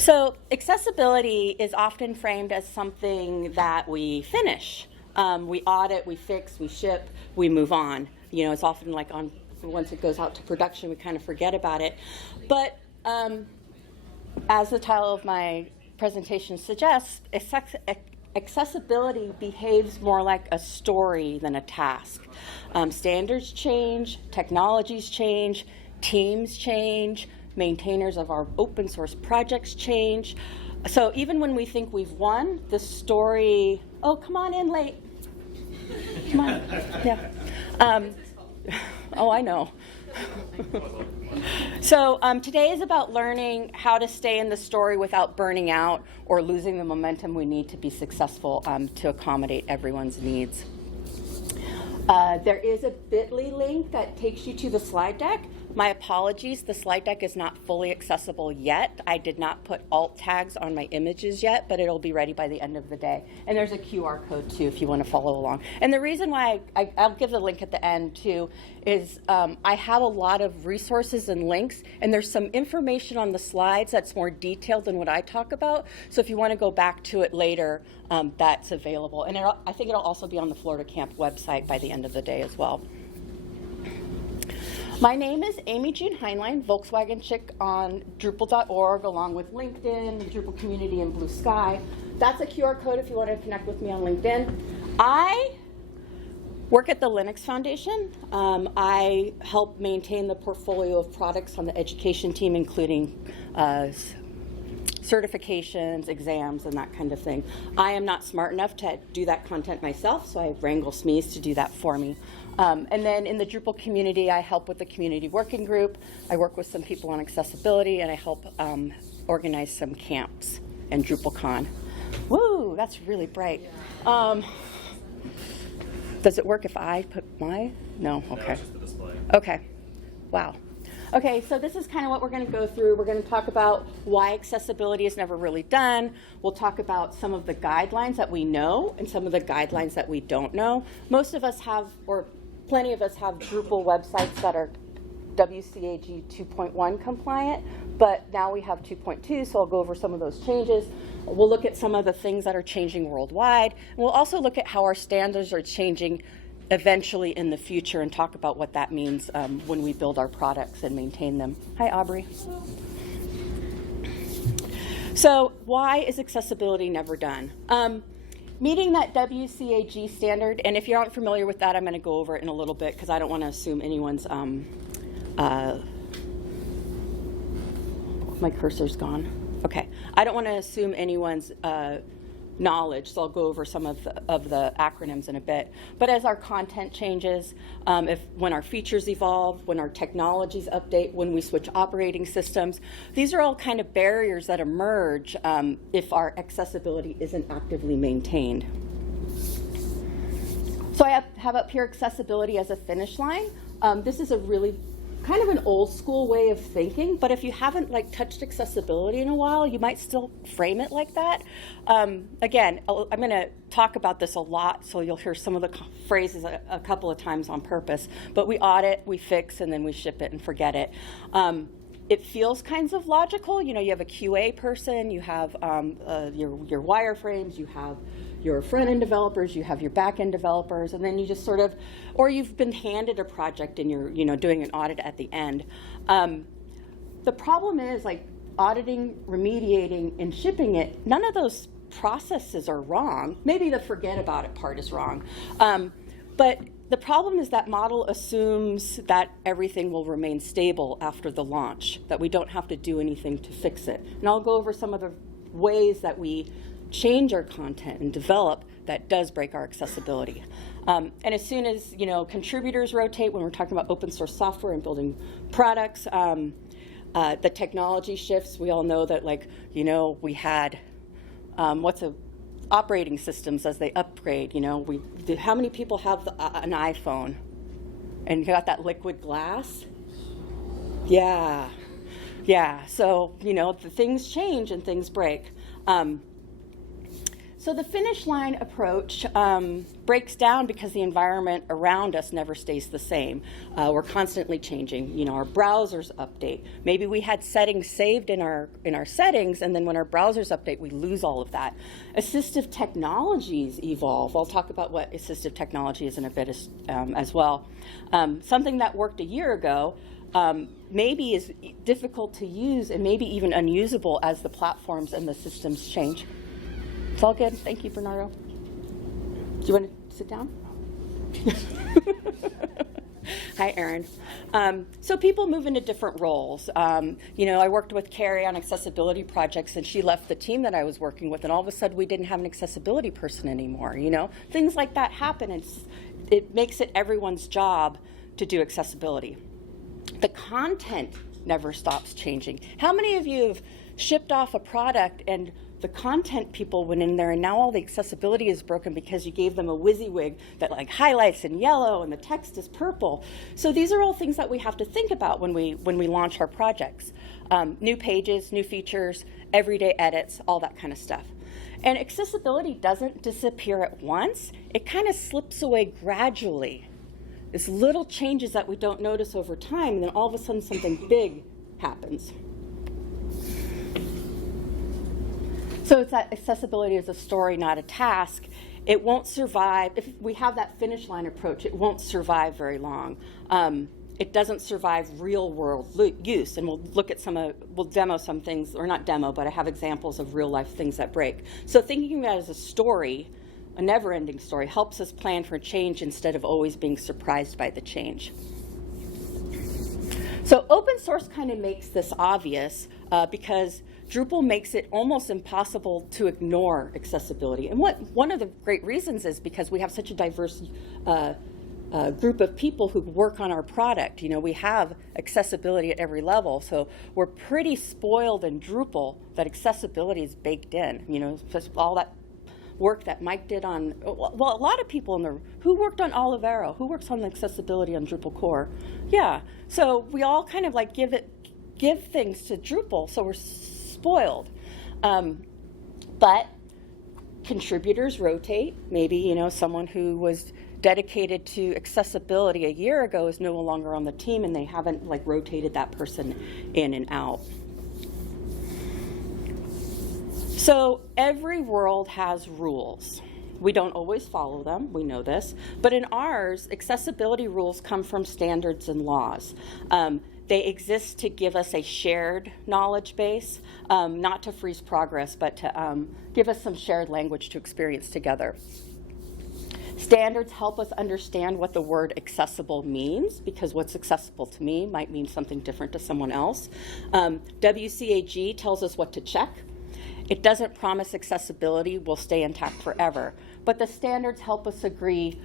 So accessibility is often framed as something that we finish. We audit, we fix, we ship, we move on. You know, it's often like once it goes out to production, we kind of forget about it. But as the title of my presentation suggests, accessibility behaves more like a story than a task. Standards change, technologies change, teams change, maintainers of our open source projects change. So even when we think we've won, the story, oh, come on in late. Come on. Yeah. Oh, I know. So today is about learning how to stay in the story without burning out or losing the momentum we need to be successful to accommodate everyone's needs. There is a bit.ly link that takes you to the slide deck. My apologies, the slide deck is not fully accessible yet. I did not put alt tags on my images yet, but it'll be ready by the end of the day. And there's a QR code too if you want to follow along. And the reason why I'll give the link at the end too is I have a lot of resources and links, and there's some information on the slides that's more detailed than what I talk about. So if you want to go back to it later, that's available. And I think it'll also be on the Florida Camp website by the end of the day as well. My name is Amy June Heinlein, Volkswagen Chick on Drupal.org, along with LinkedIn, the Drupal community, and Blue Sky. That's a QR code if you want to connect with me on LinkedIn. I work at the Linux Foundation. I help maintain the portfolio of products on the education team, including certifications, exams, and that kind of thing. I am not smart enough to do that content myself, so I wrangle SMEs to do that for me. And then in the Drupal community, I help with the community working group. I work with some people on accessibility, and I help organize some camps and DrupalCon. Woo, that's really bright. Does it work if I put my? No, okay. No, it's just the display. Okay, wow. Okay, so this is kind of what we're going to go through. We're going to talk about why accessibility is never really done. We'll talk about some of the guidelines that we know and some of the guidelines that we don't know. Most of us have, or plenty of us have Drupal websites that are WCAG 2.1 compliant, but now we have 2.2, so I'll go over some of those changes. We'll look at some of the things that are changing worldwide. And we'll also look at how our standards are changing eventually in the future and talk about what that means when we build our products and maintain them. Hi, Aubrey. So why is accessibility never done? Meeting that WCAG standard, and if you aren't familiar with that, I'm going to go over it in a little bit because I don't want to assume anyone's, my cursor's gone. Okay, I don't want to assume anyone's knowledge, so I'll go over some of the acronyms in a bit. But as our content changes, when our features evolve, when our technologies update, when we switch operating systems, these are all kind of barriers that emerge if our accessibility isn't actively maintained. So I have up here accessibility as a finish line. This is a really kind of an old school way of thinking, but if you haven't touched accessibility in a while, you might still frame it like that. Again, I'm going to talk about this a lot, so you'll hear some of the phrases a couple of times on purpose, but we audit, we fix, and then we ship it and forget it. It feels kinds of logical. You know, you have a QA person, you have your wireframes, you have your front-end developers, you have your back-end developers, and then you just sort of, or you've been handed a project and you're doing an audit at the end. The problem is auditing, remediating, and shipping it, none of those processes are wrong. Maybe the forget about it part is wrong. But the problem is that model assumes that everything will remain stable after the launch, that we don't have to do anything to fix it. And I'll go over some of the ways that we change our content and develop that does break our accessibility. And as soon as contributors rotate, when we're talking about open source software and building products, the technology shifts. We all know that we had operating systems as they upgrade. How many people have an iPhone and you got that liquid glass? Yeah. So the things change and things break. So the finish line approach breaks down because the environment around us never stays the same. We're constantly changing. You know, our browsers update. Maybe we had settings saved in our settings, and then when our browsers update, we lose all of that. Assistive technologies evolve. I'll talk about what assistive technology is in a bit as well. Something that worked a year ago maybe is difficult to use and maybe even unusable as the platforms and the systems change. It's all good. Thank you, Bernardo. Do you want to sit down? Hi, Erin. So people move into different roles. You know, I worked with Carrie on accessibility projects, and she left the team that I was working with, and all of a sudden we didn't have an accessibility person anymore. You know, things like that happen, and it makes it everyone's job to do accessibility. The content never stops changing. How many of you have shipped off a product and the content people went in there and now all the accessibility is broken because you gave them a WYSIWYG that like highlights in yellow and the text is purple? So these are all things that we have to think about when we launch our projects. New pages, new features, everyday edits, all that kind of stuff. And accessibility doesn't disappear at once. It kind of slips away gradually. It's little changes that we don't notice over time, and then all of a sudden something big happens. So it's that accessibility is a story, not a task. It won't survive. If we have that finish line approach, it won't survive very long. It doesn't survive real world use, and we'll look at we'll demo some things, or not demo, but I have examples of real life things that break. So thinking of that as a story, a never-ending story, helps us plan for change instead of always being surprised by the change. So open source kind of makes this obvious because Drupal makes it almost impossible to ignore accessibility. And one of the great reasons is because we have such a diverse group of people who work on our product. You know, we have accessibility at every level, so we're pretty spoiled in Drupal that accessibility is baked in. You know, just all that work that Mike did on, well, a lot of people who worked on Olivero, who works on the accessibility on Drupal core. Yeah, so we all kind of like give things to Drupal, so we're spoiled. But contributors rotate. Maybe, you know, someone who was dedicated to accessibility a year ago is no longer on the team, and they haven't like rotated that person in and out. So every world has rules. We don't always follow them, we know this, but in ours, accessibility rules come from standards and laws. They exist to give us a shared knowledge base, not to freeze progress, but to give us some shared language to experience together. Standards help us understand what the word accessible means, because what's accessible to me might mean something different to someone else. WCAG tells us what to check. It doesn't promise accessibility will stay intact forever, but the standards help us agree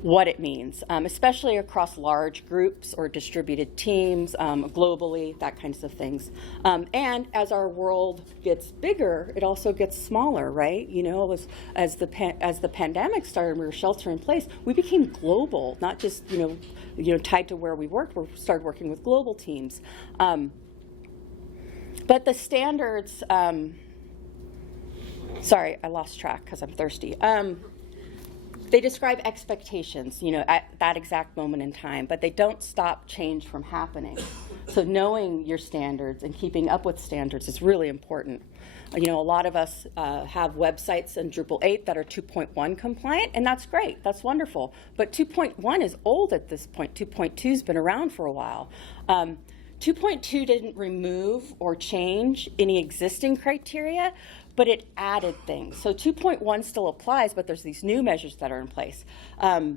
what it means, especially across large groups or distributed teams, globally, that kinds of things. And as our world gets bigger, it also gets smaller, right? You know, as the pandemic started, we were shelter in place, we became global, not just you know tied to where we worked. We started working with global teams. But the standards. Sorry, I lost track because I'm thirsty. They describe expectations, you know, at that exact moment in time, but they don't stop change from happening. So knowing your standards and keeping up with standards is really important. You know, a lot of us have websites in Drupal 8 that are 2.1 compliant, and that's great, that's wonderful. But 2.1 is old at this point. 2.2's been around for a while. 2.2 didn't remove or change any existing criteria, but it added things. So 2.1 still applies, but there's these new measures that are in place. A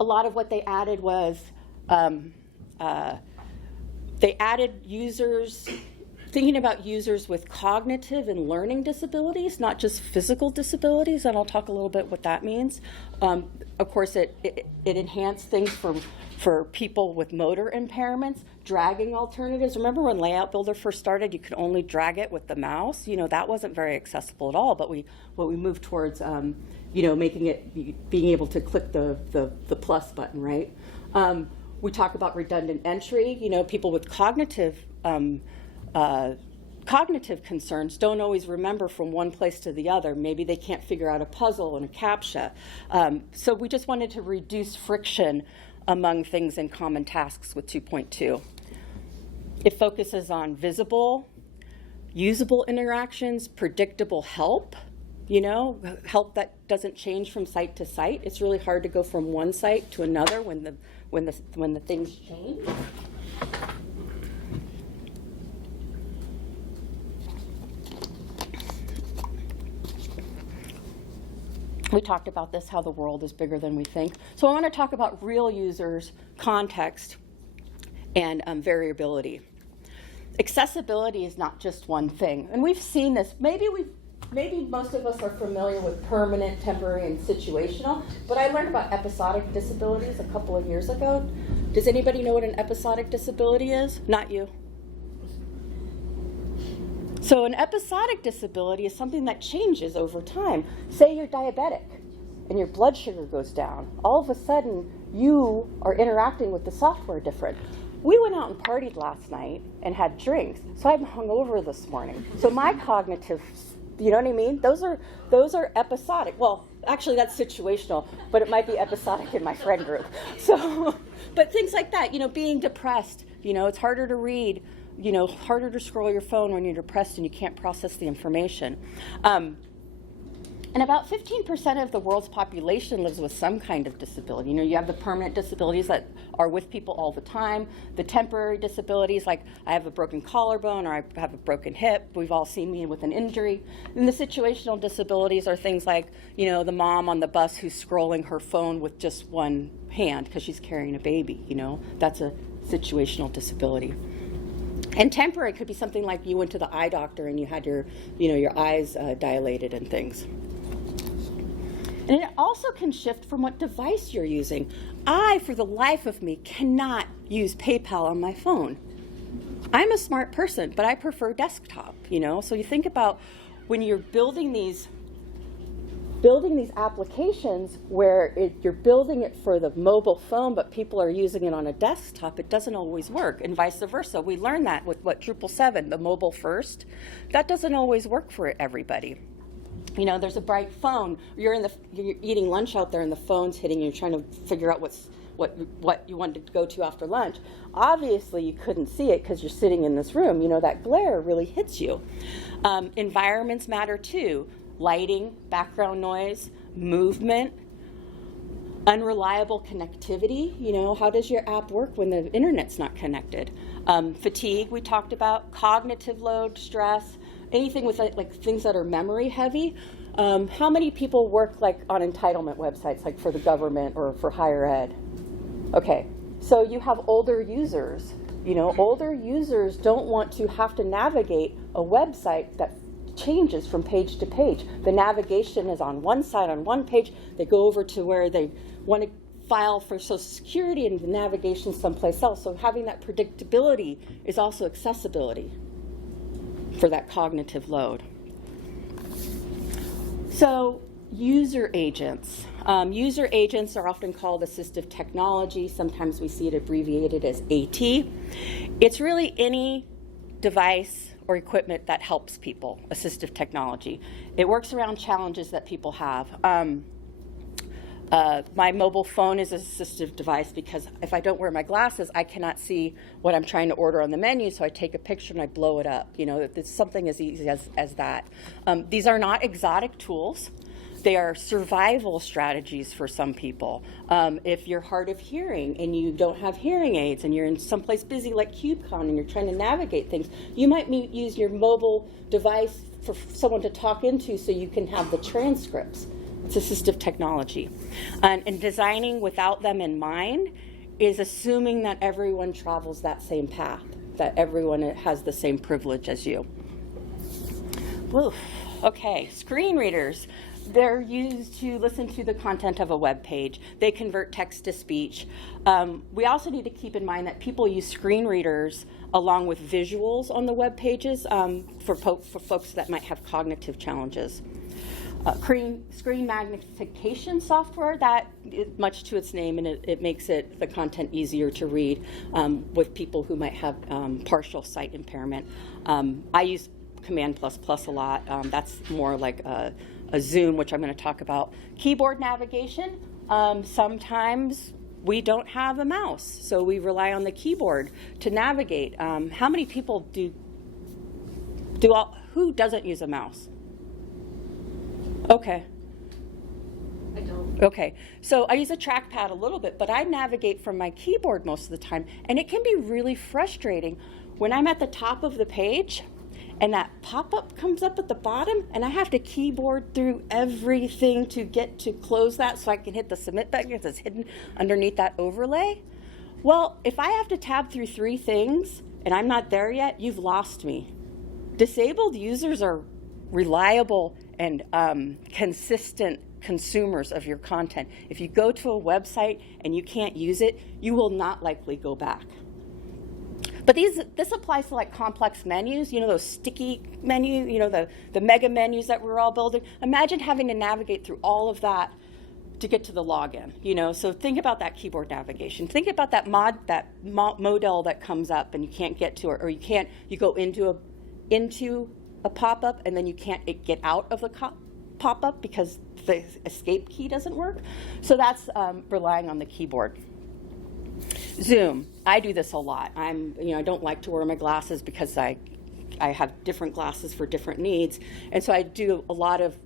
lot of what they added was they added users, thinking about users with cognitive and learning disabilities, not just physical disabilities, and I'll talk a little bit what that means. Of course, it enhanced things for people with motor impairments, dragging alternatives. Remember when Layout Builder first started, you could only drag it with the mouse? You know, that wasn't very accessible at all, but we moved towards, you know, making it, being able to click the plus button, right? We talk about redundant entry, you know, people with cognitive cognitive concerns don't always remember from one place to the other. Maybe they can't figure out a puzzle and a CAPTCHA. So we just wanted to reduce friction among things in common tasks with 2.2. It focuses on visible, usable interactions, predictable help, help that doesn't change from site to site. It's really hard to go from one site to another when the things change. We talked about this, how the world is bigger than we think. So I want to talk about real users, context, and variability. Accessibility is not just one thing. And we've seen this. Maybe most of us are familiar with permanent, temporary, and situational, but I learned about episodic disabilities a couple of years ago. Does anybody know what an episodic disability is? Not you. So an episodic disability is something that changes over time. Say you're diabetic and your blood sugar goes down. All of a sudden, you are interacting with the software different. We went out and partied last night and had drinks, so I'm hungover this morning. So my cognitive, you know what I mean? Those are episodic. Well, actually that's situational, but it might be episodic in my friend group. So, but things like that, being depressed, it's harder to read, harder to scroll your phone when you're depressed and you can't process the information. And about 15% of the world's population lives with some kind of disability. You have the permanent disabilities that are with people all the time, the temporary disabilities, like I have a broken collarbone or I have a broken hip. We've all seen me with an injury. And the situational disabilities are things like, the mom on the bus who's scrolling her phone with just one hand because she's carrying a baby, That's a situational disability. And temporary could be something like you went to the eye doctor and you had your eyes dilated and things. And it also can shift from what device you're using. I, for the life of me, cannot use PayPal on my phone. I'm a smart person, but I prefer desktop, So you think about when you're building these applications where you're building it for the mobile phone, but people are using it on a desktop, it doesn't always work, and vice versa. We learned that with Drupal 7, the mobile first. That doesn't always work for everybody. There's a bright phone. You're eating lunch out there, and the phone's hitting you. You're trying to figure out what you wanted to go to after lunch. Obviously, you couldn't see it because you're sitting in this room. That glare really hits you. Environments matter too. Lighting, background noise, movement, unreliable connectivity. How does your app work when the internet's not connected? Fatigue, we talked about. Cognitive load, stress. Anything with like things that are memory heavy. How many people work on entitlement websites, like for the government or for higher ed? Okay, so you have older users. Older users don't want to have to navigate a website that changes from page to page. The navigation is on one side, on one page. They go over to where they want to file for Social Security and the navigation someplace else. So having that predictability is also accessibility for that cognitive load. So user agents. User agents are often called assistive technology. Sometimes we see it abbreviated as AT. It's really any device or equipment that helps people, assistive technology. It works around challenges that people have. My mobile phone is an assistive device because if I don't wear my glasses, I cannot see what I'm trying to order on the menu, so I take a picture and I blow it up. It's something as easy as that. These are not exotic tools. They are survival strategies for some people. If you're hard of hearing and you don't have hearing aids and you're in someplace busy like KubeCon and you're trying to navigate things, you might use your mobile device for someone to talk into so you can have the transcripts. It's assistive technology. And designing without them in mind is assuming that everyone travels that same path, that everyone has the same privilege as you. Woo. Okay, screen readers. They're used to listen to the content of a web page. They convert text to speech. We also need to keep in mind that people use screen readers along with visuals on the web pages for folks that might have cognitive challenges. Screen magnification software, that is much to its name, and it makes the content easier to read with people who might have partial sight impairment. I use Command++ a lot. That's more like a Zoom, which I'm going to talk about. Keyboard navigation. Sometimes we don't have a mouse, so we rely on the keyboard to navigate. How many people who doesn't use a mouse? Okay. I don't. Okay, so I use a trackpad a little bit, but I navigate from my keyboard most of the time, and it can be really frustrating when I'm at the top of the page and that pop-up comes up at the bottom, and I have to keyboard through everything to get to close that so I can hit the submit button because it's hidden underneath that overlay. Well, if I have to tab through 3 things and I'm not there yet, you've lost me. Disabled users are reliable and consistent consumers of your content. If you go to a website and you can't use it, you will not likely go back. But this applies to like complex menus, you know, those sticky menus, you know, the mega menus that we're all building. Imagine having to navigate through all of that to get to the login, you know. So think about that keyboard navigation. Think about that modal that comes up and you can't get to it, or you go into a pop-up and then you can't get out of the pop-up because the escape key doesn't work. So that's relying on the keyboard. Zoom. I do this a lot. I don't like to wear my glasses because I have different glasses for different needs, and so I do a lot of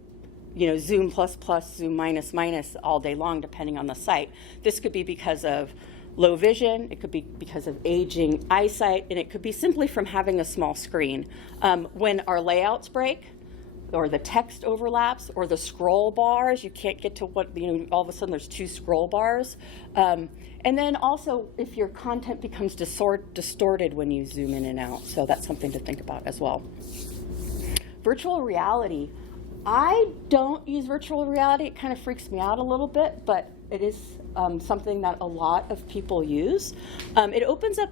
Zoom plus, Zoom minus all day long, depending on the site. This could be because of low vision, it could be because of aging eyesight, and it could be simply from having a small screen. When our layouts break, or the text overlaps, or the scroll bars, you can't get to all of a sudden there's 2 scroll bars. And then also if your content becomes distorted when you zoom in and out. So that's something to think about as well. Virtual reality. I don't use virtual reality. It kind of freaks me out a little bit, but it is something that a lot of people use. It opens up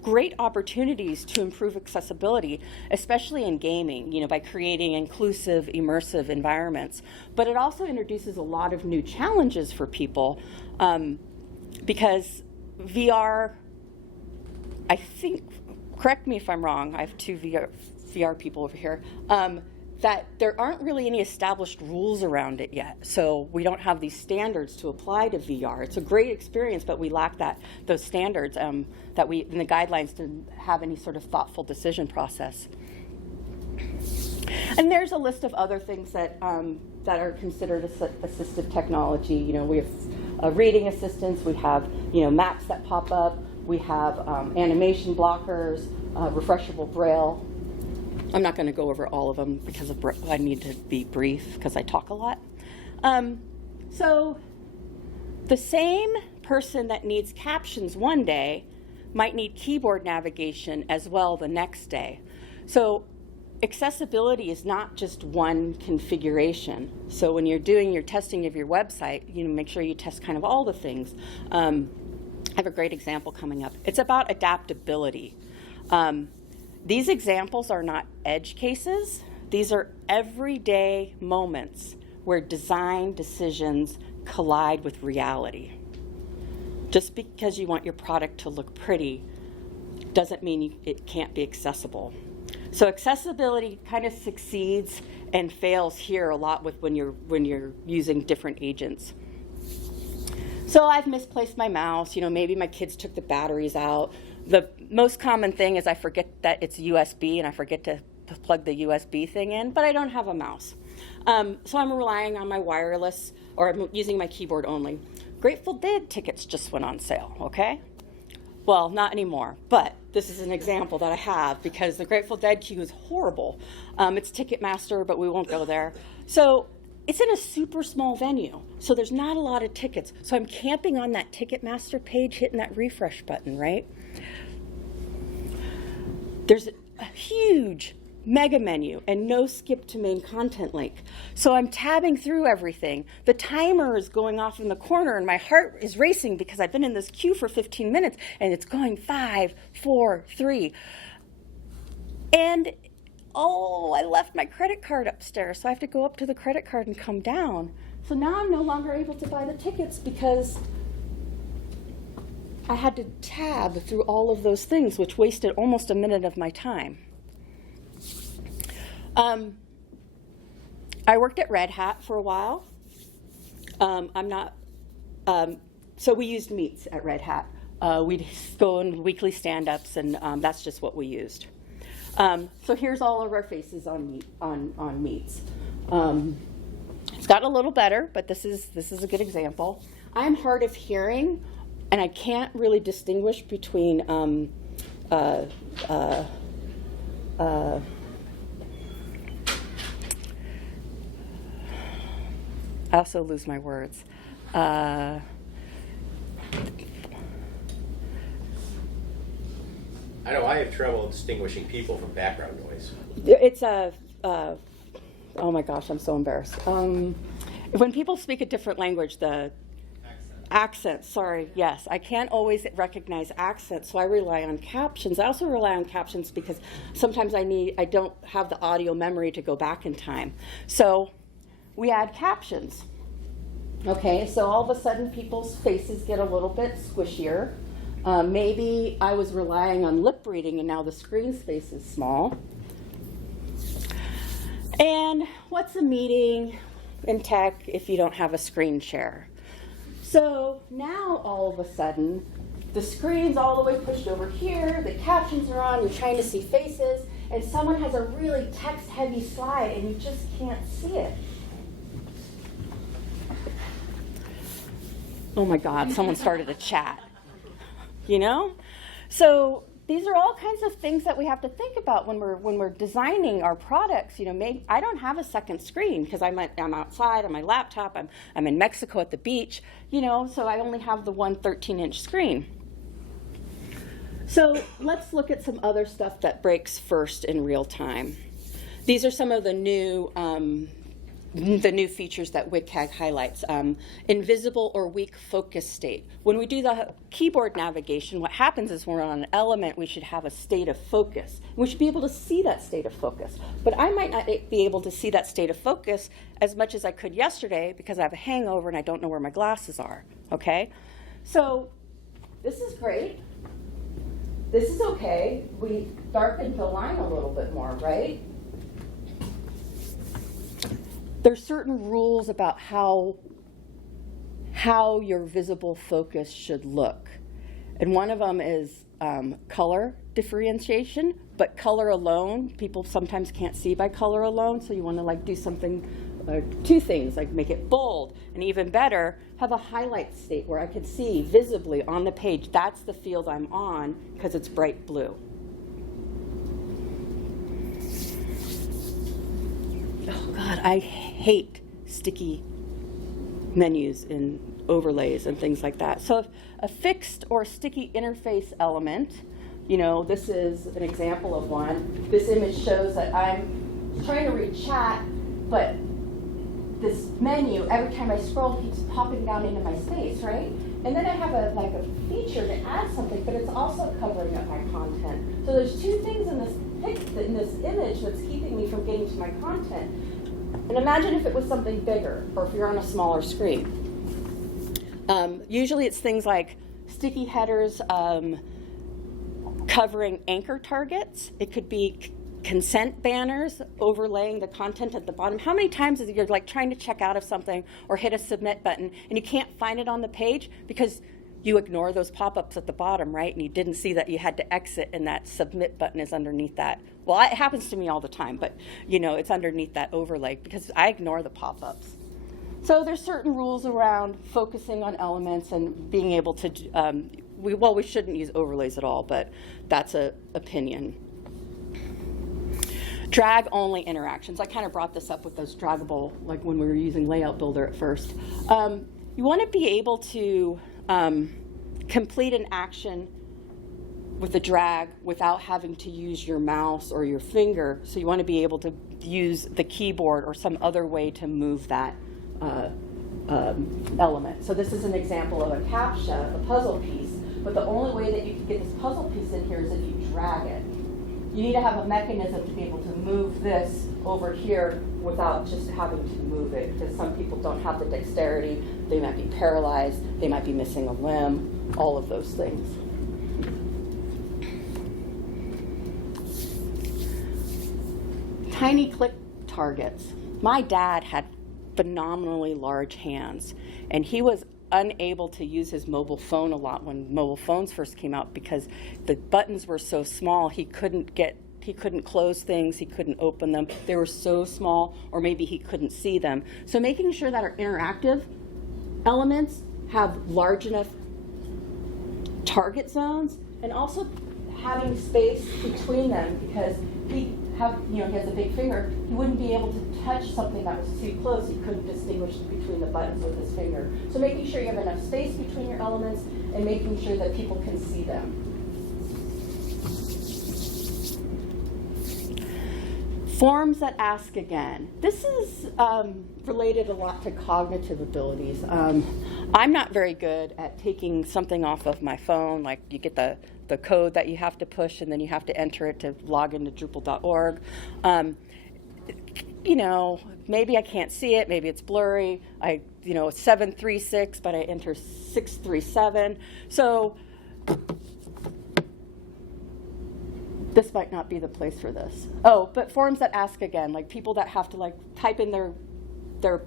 great opportunities to improve accessibility, especially in gaming, by creating inclusive, immersive environments. But it also introduces a lot of new challenges for people because VR, I think, correct me if I'm wrong, I have 2 VR people over here, that there aren't really any established rules around it yet. So we don't have these standards to apply to VR. It's a great experience, but we lack those standards in the guidelines to have any sort of thoughtful decision process. And there's a list of other things that are considered assistive technology. We have reading assistants, we have maps that pop up, we have animation blockers, refreshable braille. I'm not going to go over all of them because I need to be brief because I talk a lot. So the same person that needs captions one day might need keyboard navigation as well the next day. So accessibility is not just one configuration. So when you're doing your testing of your website, make sure you test kind of all the things. I have a great example coming up. It's about adaptability. These examples are not edge cases. These are everyday moments where design decisions collide with reality. Just because you want your product to look pretty doesn't mean it can't be accessible. So accessibility kind of succeeds and fails here a lot when you're using different agents. So I've misplaced my mouse. Maybe my kids took the batteries out. The most common thing is I forget that it's USB and I forget to plug the USB thing in, but I don't have a mouse. So I'm relying on my wireless, or I'm using my keyboard only. Grateful Dead tickets just went on sale, okay? Well, not anymore, but this is an example that I have because the Grateful Dead queue is horrible. It's Ticketmaster, but we won't go there. So it's in a super small venue, so there's not a lot of tickets. So I'm camping on that Ticketmaster page, hitting that refresh button, right? There's a huge mega menu and no skip to main content link. So I'm tabbing through everything. The timer is going off in the corner and my heart is racing because I've been in this queue for 15 minutes and it's going 5, 4, 3. And I left my credit card upstairs, so I have to go up to the credit card and come down. So now I'm no longer able to buy the tickets because I had to tab through all of those things, which wasted almost a minute of my time. I worked at Red Hat for a while. So we used meets at Red Hat. We'd go in weekly stand-ups, and that's just what we used. So here's all of our faces on meets. It's gotten a little better, but this is a good example. I'm hard of hearing, and I can't really distinguish between I also lose my words. I know I have trouble distinguishing people from background noise. It's oh my gosh, I'm so embarrassed. When people speak a different language, the accent, sorry, yes, I can't always recognize accents, so I rely on captions. I also rely on captions because sometimes I don't have the audio memory to go back in time. So we add captions. Okay, so all of a sudden people's faces get a little bit squishier. Maybe I was relying on lip reading and now the screen space is small. And what's a meeting in tech if you don't have a screen share? So now all of a sudden, the screen's all the way pushed over here, the captions are on, you're trying to see faces, and someone has a really text-heavy slide and you just can't see it. Oh my God, someone started a chat. You know? So these are all kinds of things that we have to think about when we're designing our products. You know, maybe I don't have a second screen because I'm outside on my laptop. I'm in Mexico at the beach. You know, so I only have the one 13-inch screen. So let's look at some other stuff that breaks first in real time. These are some of the new features that WCAG highlights. Invisible or weak focus state. When we do the keyboard navigation, what happens is when we're on an element, we should have a state of focus. We should be able to see that state of focus. But I might not be able to see that state of focus as much as I could yesterday because I have a hangover and I don't know where my glasses are, okay? So this is great. This is okay. We darkened the line a little bit more, right? There's certain rules about how your visible focus should look. And one of them is color differentiation, but color alone, people sometimes can't see by color alone, so you want to like do something, two things, like make it bold, and even better, have a highlight state where I can see visibly on the page, that's the field I'm on because it's bright blue. Oh God, I hate sticky menus and overlays and things like that. So a fixed or sticky interface element, you know, this is an example of one. This image shows that I'm trying to read chat, but this menu, every time I scroll, keeps popping down into my space, right? And then I have a feature to add something, but it's also covering up my content. So there's two things in this image that's keeping me from getting to my content. And imagine if it was something bigger, or if you're on a smaller screen. Usually it's things like sticky headers covering anchor targets. It could be consent banners overlaying the content at the bottom. How many times is you're like trying to check out of something or hit a submit button and you can't find it on the page because you ignore those pop-ups at the bottom, right? And you didn't see that you had to exit and that submit button is underneath that. Well, it happens to me all the time, but you know, it's underneath that overlay because I ignore the pop-ups. So there's certain rules around focusing on elements and being able to, we shouldn't use overlays at all, but that's an opinion. Drag-only interactions. I kind of brought this up with those draggable, like when we were using Layout Builder at first. You want to be able to complete an action with a drag without having to use your mouse or your finger. So you want to be able to use the keyboard or some other way to move that element. So this is an example of a CAPTCHA, a puzzle piece, but the only way that you can get this puzzle piece in here is if you drag it. You need to have a mechanism to be able to move this over here without just having to move it, because some people don't have the dexterity, they might be paralyzed, they might be missing a limb, all of those things. tiny click targets. My dad had phenomenally large hands, and he was unable to use his mobile phone a lot when mobile phones first came out because the buttons were so small. He couldn't close things, he couldn't open them. They were so small, or maybe he couldn't see them. So making sure that our interactive elements have large enough target zones, and also having space between them, because he has a big finger, he wouldn't be able to touch something that was too close. He couldn't distinguish between the buttons with his finger. So making sure you have enough space between your elements and making sure that people can see them. Forms that ask again. This is related a lot to cognitive abilities. I'm not very good at taking something off of my phone, like you get the code that you have to push and then you have to enter it to log into Drupal.org. Maybe I can't see it, maybe it's blurry. It's 736, but I enter 637. So this might not be the place for this. Oh, but forms that ask again, like people that have to type in their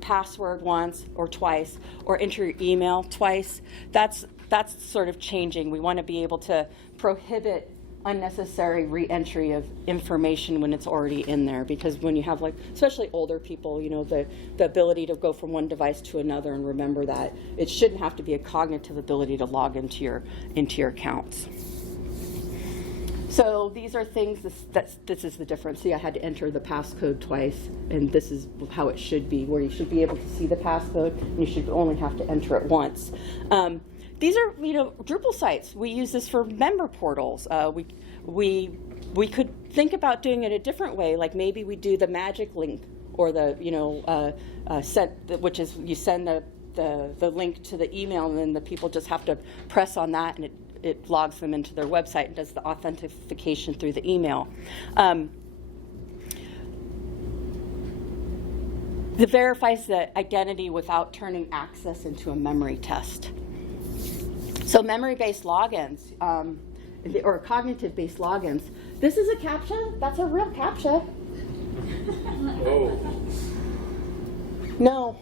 password once or twice, or enter your email twice. That's sort of changing. We want to be able to prohibit unnecessary re-entry of information when it's already in there, because when you have especially older people, the ability to go from one device to another and remember that, it shouldn't have to be a cognitive ability to log into your accounts. So these are things, this is the difference. See, I had to enter the passcode twice, and this is how it should be, where you should be able to see the passcode, and you should only have to enter it once. These are, Drupal sites. We use this for member portals. We could think about doing it a different way, like maybe we do the magic link, or which is you send the link to the email, and then the people just have to press on that, and it logs them into their website and does the authentication through the email. It verifies the identity without turning access into a memory test. So memory-based logins, or cognitive-based logins. This is a CAPTCHA. That's a real CAPTCHA. Oh. No.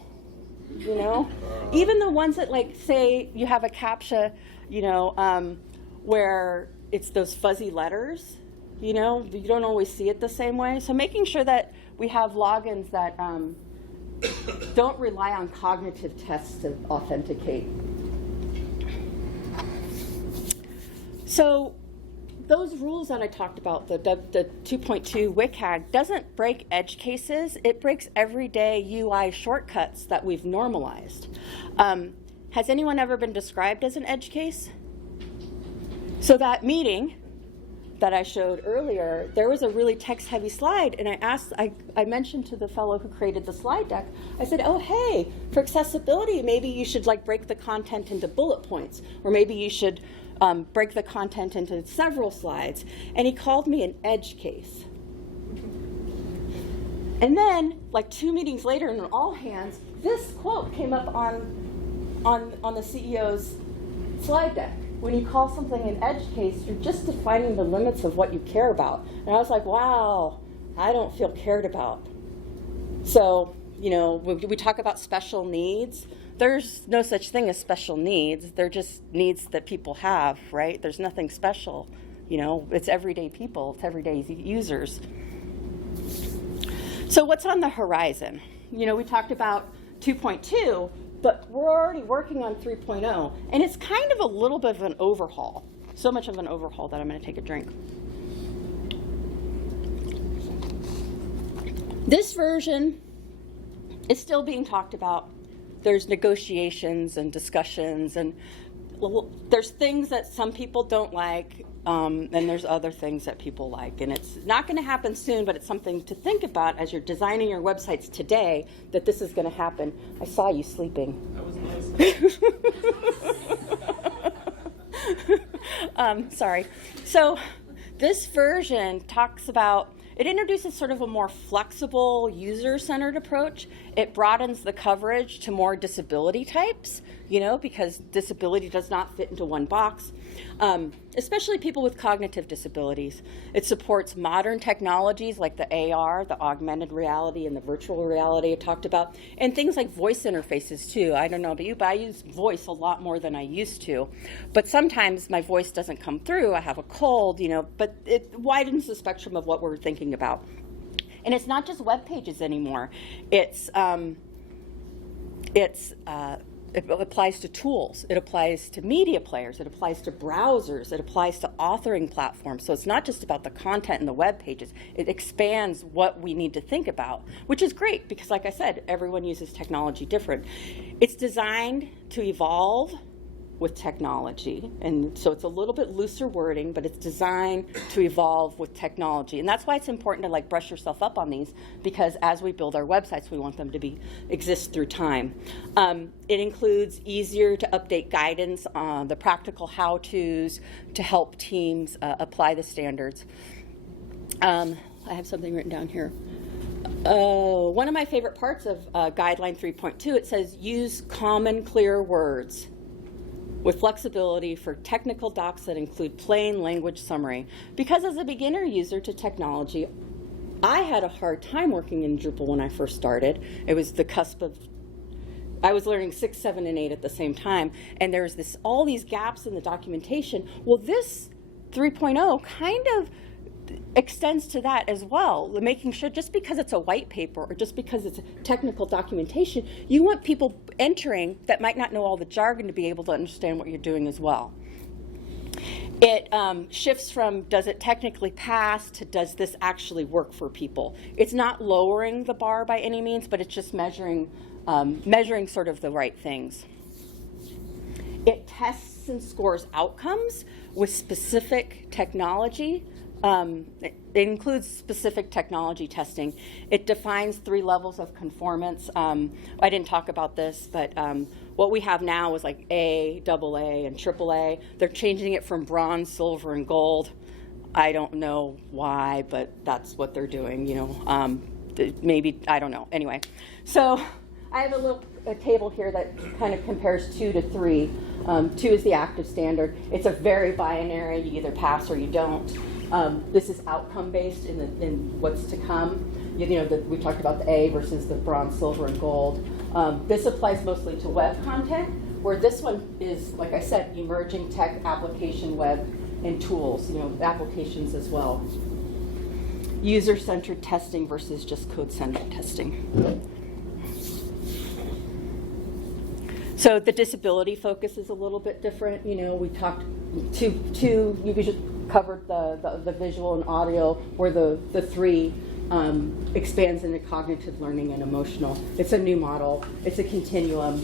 Even the ones that say you have a CAPTCHA, where it's those fuzzy letters, you don't always see it the same way. So making sure that we have logins that don't rely on cognitive tests to authenticate. So those rules that I talked about, the 2.2 WCAG, doesn't break edge cases. It breaks everyday UI shortcuts that we've normalized. Has anyone ever been described as an edge case? So that meeting that I showed earlier, there was a really text-heavy slide, and I mentioned to the fellow who created the slide deck, I said, oh, hey, for accessibility, maybe you should break the content into bullet points, or maybe you should break the content into several slides. And he called me an edge case. And then, 2 meetings later, in an all hands, this quote came up on the CEO's slide deck. When you call something an edge case, you're just defining the limits of what you care about. And I was like, wow, I don't feel cared about. So, we talk about special needs. There's no such thing as special needs. They're just needs that people have, right? There's nothing special. It's everyday people. It's everyday users. So what's on the horizon? We talked about 2.2, but we're already working on 3.0, and it's kind of a little bit of an overhaul. So much of an overhaul that I'm going to take a drink. This version is still being talked about. There's negotiations and discussions, and there's things that some people don't like, and there's other things that people like. And it's not going to happen soon, but it's something to think about as you're designing your websites today, that this is going to happen. I saw you sleeping. That was nice. Sorry. So this version talks about, it introduces sort of a more flexible, user-centered approach. It broadens the coverage to more disability types. because disability does not fit into one box, especially people with cognitive disabilities. It supports modern technologies like the AR, the augmented reality, and the virtual reality I talked about, and things like voice interfaces too. I don't know about you, but I use voice a lot more than I used to. But sometimes my voice doesn't come through. I have a cold, but it widens the spectrum of what we're thinking about. And it's not just web pages anymore. It applies to tools. It applies to media players. It applies to browsers. It applies to authoring platforms. So it's not just about the content in the web pages. It expands what we need to think about, which is great because, like I said, everyone uses technology different. It's designed to evolve with technology, and so it's a little bit looser wording, but it's designed to evolve with technology. And that's why it's important to brush yourself up on these, because as we build our websites, we want them to exist through time. It includes easier to update guidance on the practical how-tos to help teams apply the standards. I have something written down here. One of my favorite parts of Guideline 3.2, it says use common, clear words with flexibility for technical docs that include plain language summary. Because as a beginner user to technology, I had a hard time working in Drupal when I first started. It was the cusp of, I was learning 6, 7, and 8 at the same time, and there's all these gaps in the documentation. Well, this 3.0 kind of extends to that as well, making sure just because it's a white paper or just because it's technical documentation, you want people entering that might not know all the jargon to be able to understand what you're doing as well. It shifts from does it technically pass to does this actually work for people. It's not lowering the bar by any means, but it's just measuring sort of the right things. It tests and scores outcomes with specific technology. It includes specific technology testing. It defines 3 levels of conformance. I didn't talk about this, but what we have now is like A, AA, and AAA. They're changing it from bronze, silver, and gold. I don't know why, but that's what they're doing, maybe, I don't know. Anyway, so I have a table here that kind of compares 2 to 3. 2 is the active standard. It's a very binary. You either pass or you don't. This is outcome-based in what's to come. We talked about the A versus the bronze, silver, and gold. This applies mostly to web content, where this one is, like I said, emerging tech, application, web, and tools, applications as well. User-centered testing versus just code-centered testing. So the disability focus is a little bit different. We talked you just covered the visual and audio, where the 3 expands into cognitive learning and emotional. It's a new model. It's a continuum.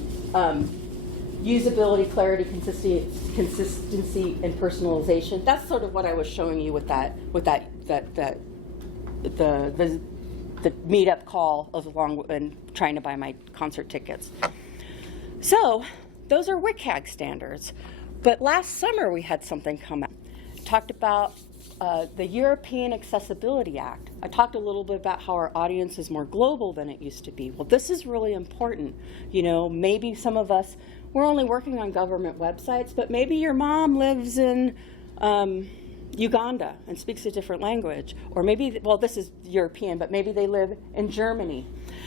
Usability, clarity, consistency, and personalization. That's sort of what I was showing you with the meetup call along and trying to buy my concert tickets. So those are WCAG standards. But last summer we had something come out. Talked about the European Accessibility Act. I talked a little bit about how our audience is more global than it used to be. Well, this is really important. Maybe some of us, we're only working on government websites, but maybe your mom lives in Uganda and speaks a different language. Or maybe, well, this is European, but maybe they live in Germany.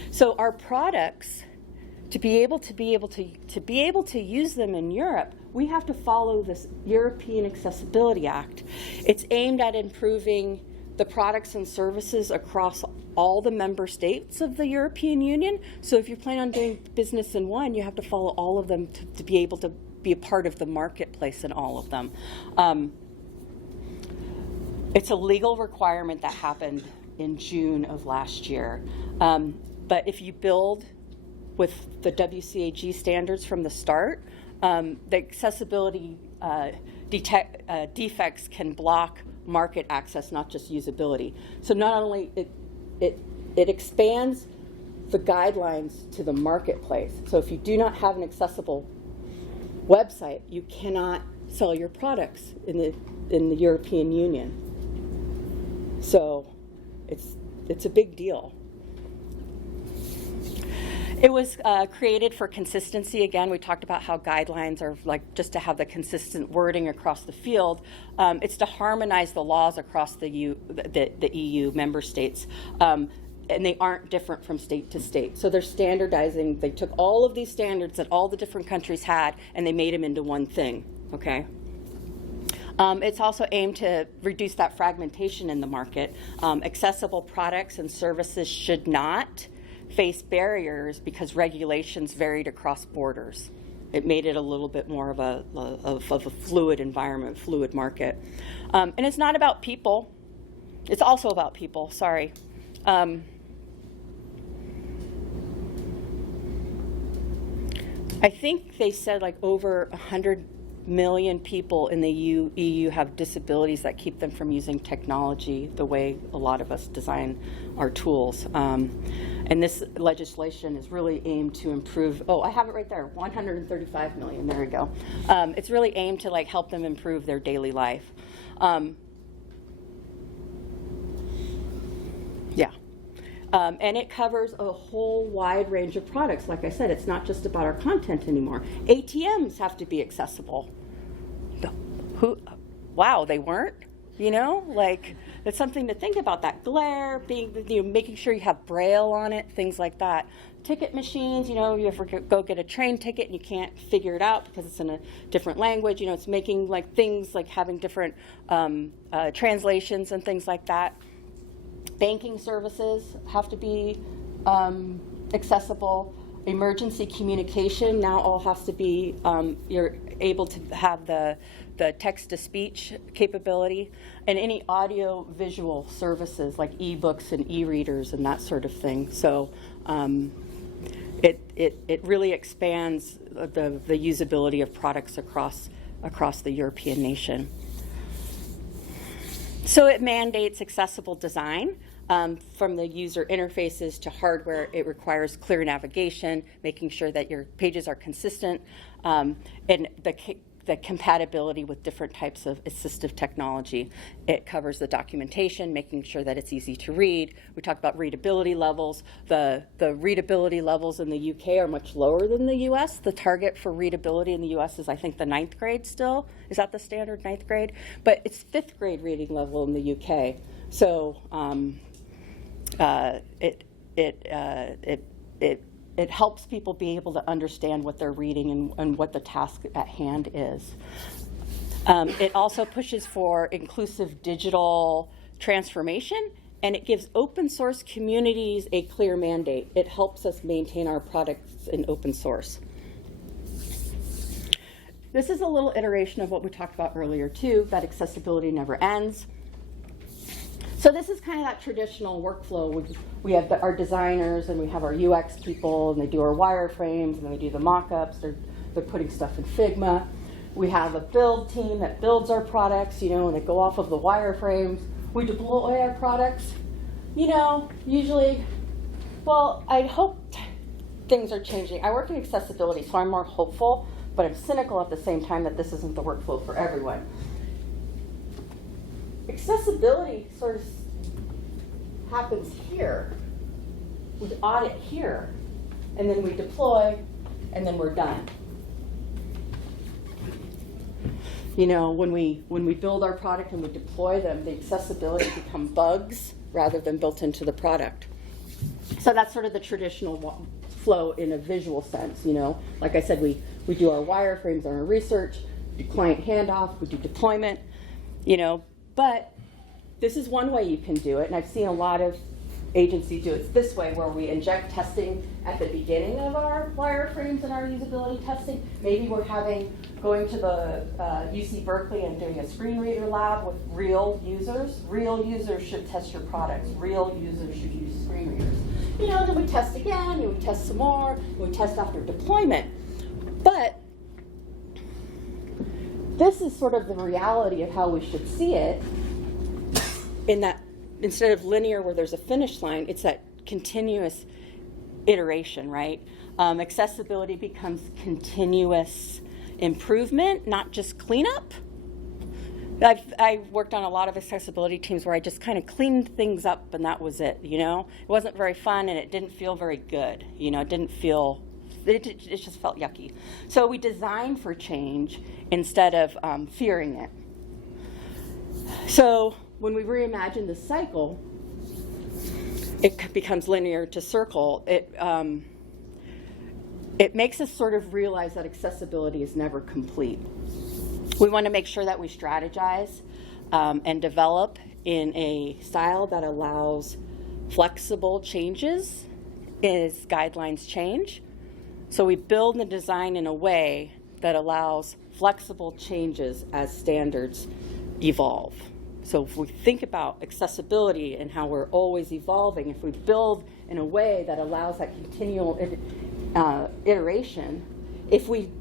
So our products, to be able to use them in Europe, we have to follow this European Accessibility Act. It's aimed at improving the products and services across all the member states of the European Union. So if you plan on doing business in one, you have to follow all of them to be able to be a part of the marketplace in all of them. It's a legal requirement that happened in June of last year. But if you build with the WCAG standards from the start, the accessibility defects can block market access, not just usability. So not only it expands the guidelines to the marketplace. So if you do not have an accessible website, you cannot sell your products in the European Union. So it's a big deal. It was created for consistency. Again, we talked about how guidelines are like just to have the consistent wording across the field. It's to harmonize the laws across the EU member states. And they aren't different from state to state. So they're standardizing. They took all of these standards that all the different countries had and they made them into one thing, okay? It's also aimed to reduce that fragmentation in the market. Accessible products and services should not face barriers because regulations varied across borders. It made it a little bit more of a fluid environment, fluid market. And it's not about people. It's also about people, sorry. I think they said like over 100 million people in the EU have disabilities that keep them from using technology the way a lot of us design our tools. And this legislation is really aimed to improve, oh, I have it right there, 135 million, there we go. It's really aimed to like help them improve their daily life. Yeah. And it covers a whole wide range of products. Like I said, it's not just about our content anymore. ATMs have to be accessible. Wow, they weren't? You know, like it's something to think about. That glare, making sure you have Braille on it, things like that. Ticket machines, you ever go get a train ticket and you can't figure it out because it's in a different language. It's making like things like having different translations and things like that. Banking services have to be accessible. Emergency communication now all has to be, you're able to have the text-to-speech capability, and any audio-visual services like e-books and e-readers and that sort of thing. So it really expands the usability of products across the European nation. So it mandates accessible design. From the user interfaces to hardware, it requires clear navigation, making sure that your pages are consistent, and the compatibility with different types of assistive technology. It covers the documentation, making sure that it's easy to read. We talked about readability levels. The readability levels in the UK are much lower than the US. The target for readability in the US is, I think, the 9th grade still. Is that the standard, 9th grade? But it's 5th grade reading level in the UK. So it helps people be able to understand what they're reading and what the task at hand is. It also pushes for inclusive digital transformation, and it gives open source communities a clear mandate. It helps us maintain our products in open source. This is a little iteration of what we talked about earlier too, that accessibility never ends. So this is kind of that traditional workflow. We have our designers and we have our UX people, and they do our wireframes and they do the mock-ups. They're putting stuff in Figma. We have a build team that builds our products, and they go off of the wireframes. We deploy our products. Usually, well, I hope things are changing. I work in accessibility, so I'm more hopeful, but I'm cynical at the same time that this isn't the workflow for everyone. Accessibility sort of happens here. We audit here, and then we deploy, and then we're done. When we build our product and we deploy them, the accessibility become bugs rather than built into the product. So that's sort of the traditional flow in a visual sense. Like I said, we do our wireframes on our research, we do client handoff, we do deployment, But this is one way you can do it, and I've seen a lot of agencies do it this way, where we inject testing at the beginning of our wireframes and our usability testing. Maybe we're going to the UC Berkeley and doing a screen reader lab with real users. Real users should test your products. Real users should use screen readers. Then we test again, and we test some more, and we test after deployment. But this is sort of the reality of how we should see it, in that instead of linear where there's a finish line, it's that continuous iteration, right? Accessibility becomes continuous improvement, not just cleanup. I worked on a lot of accessibility teams where I just kind of cleaned things up and that was it, you know? It wasn't very fun and it didn't feel very good, you know? It didn't feel, it just felt yucky. So we designed for change instead of fearing it. So when we reimagine the cycle, it becomes linear to circle. It makes us sort of realize that accessibility is never complete. We want to make sure that we strategize and develop in a style that allows flexible changes as guidelines change. So we build the design in a way that allows flexible changes as standards evolve. So if we think about accessibility and how we're always evolving, if we build in a way that allows that continual iteration, if we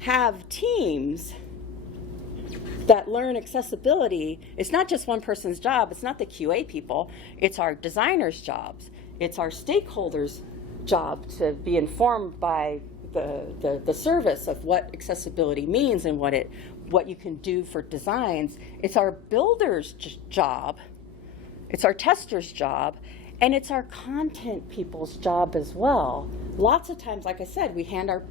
have teams that learn accessibility, it's not just one person's job, it's not the QA people, it's our designers' jobs, it's our stakeholders' job to be informed by the service of what accessibility means and what you can do for designs. It's our builders' job, it's our testers' job, and it's our content people's job as well. Lots of times, like I said, we hand our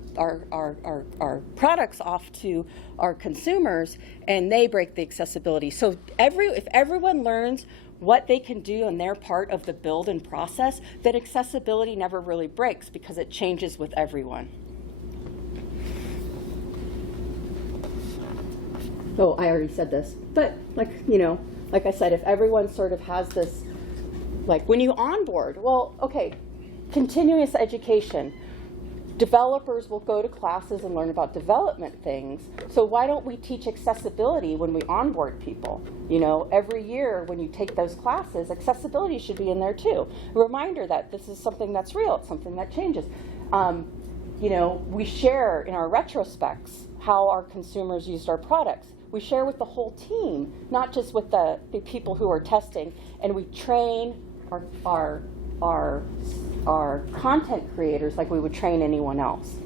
products off to our consumers and they break the accessibility. So if everyone learns what they can do in their part of the build and process, then accessibility never really breaks because it changes with everyone. Oh, I already said this, but like I said, if everyone sort of has this, like when you onboard, well, okay, continuous education. Developers will go to classes and learn about development things. So why don't we teach accessibility when we onboard people? You know, every year when you take those classes, accessibility should be in there too. A reminder that this is something that's real, it's something that changes. You know, we share in our retrospects how our consumers used our products. We share with the whole team, not just with the people who are testing, and we train our content creators like we would train anyone else.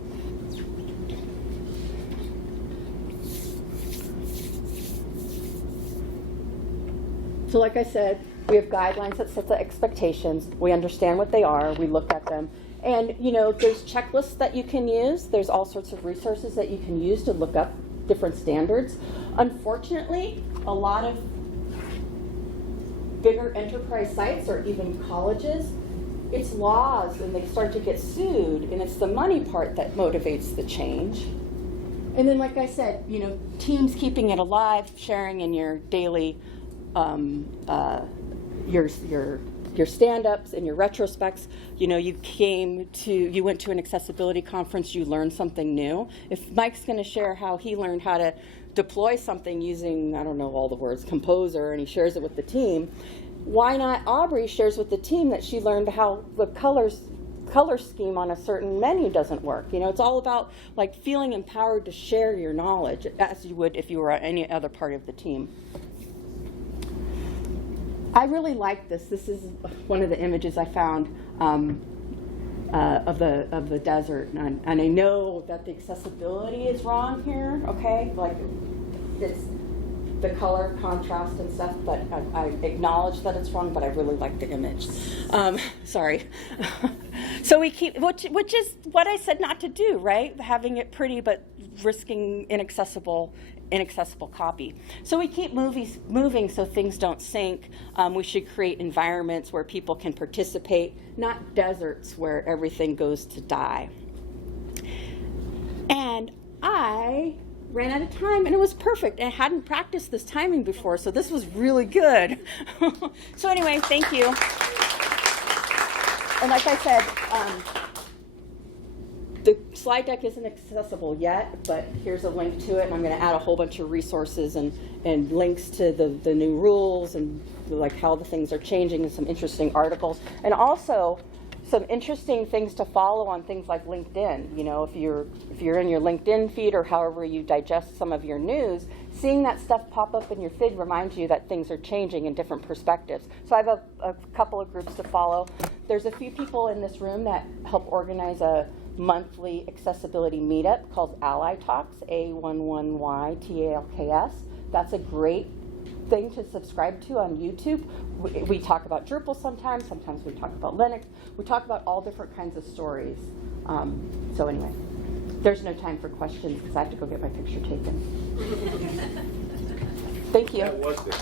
So like I said, we have guidelines that set the expectations. We understand what they are. We look at them. And, you know, there's checklists that you can use. There's all sorts of resources that you can use to look up different standards. Unfortunately, a lot of bigger enterprise sites or even colleges, it's laws and they start to get sued, and it's the money part that motivates the change. And then, like I said, you know, teams keeping it alive, sharing in your daily, your stand-ups and your retrospects. You know, you went to an accessibility conference, you learned something new. If Mike's going to share how he learned how to deploy something using, I don't know all the words, Composer, and he shares it with the team, why not Aubrey shares with the team that she learned how the color scheme on a certain menu doesn't work. You know, it's all about like feeling empowered to share your knowledge as you would if you were any other part of the team. I really like this. This is one of the images I found of the desert, and I know that the accessibility is wrong here. Okay, like it's the color contrast and stuff, but I acknowledge that it's wrong. But I really like the image. Sorry. So we keep, which is what I said not to do, right? Having it pretty, but risking inaccessible copy. So we keep moving so things don't sink. We should create environments where people can participate, not deserts where everything goes to die. And I ran out of time, and it was perfect. And I hadn't practiced this timing before, so this was really good. So anyway, thank you. And like I said, the slide deck isn't accessible yet, but here's a link to it, and I'm going to add a whole bunch of resources and links to the new rules and like how the things are changing and some interesting articles, and also some interesting things to follow on things like LinkedIn. You know, if you're in your LinkedIn feed or however you digest some of your news, seeing that stuff pop up in your feed reminds you that things are changing in different perspectives. So I have a couple of groups to follow. There's a few people in this room that help organize a monthly accessibility meetup called Ally Talks, A11YTALKS. That's a great thing to subscribe to on YouTube. We talk about Drupal sometimes we talk about Linux. We talk about all different kinds of stories. So anyway, there's no time for questions because I have to go get my picture taken. Thank you. That was good.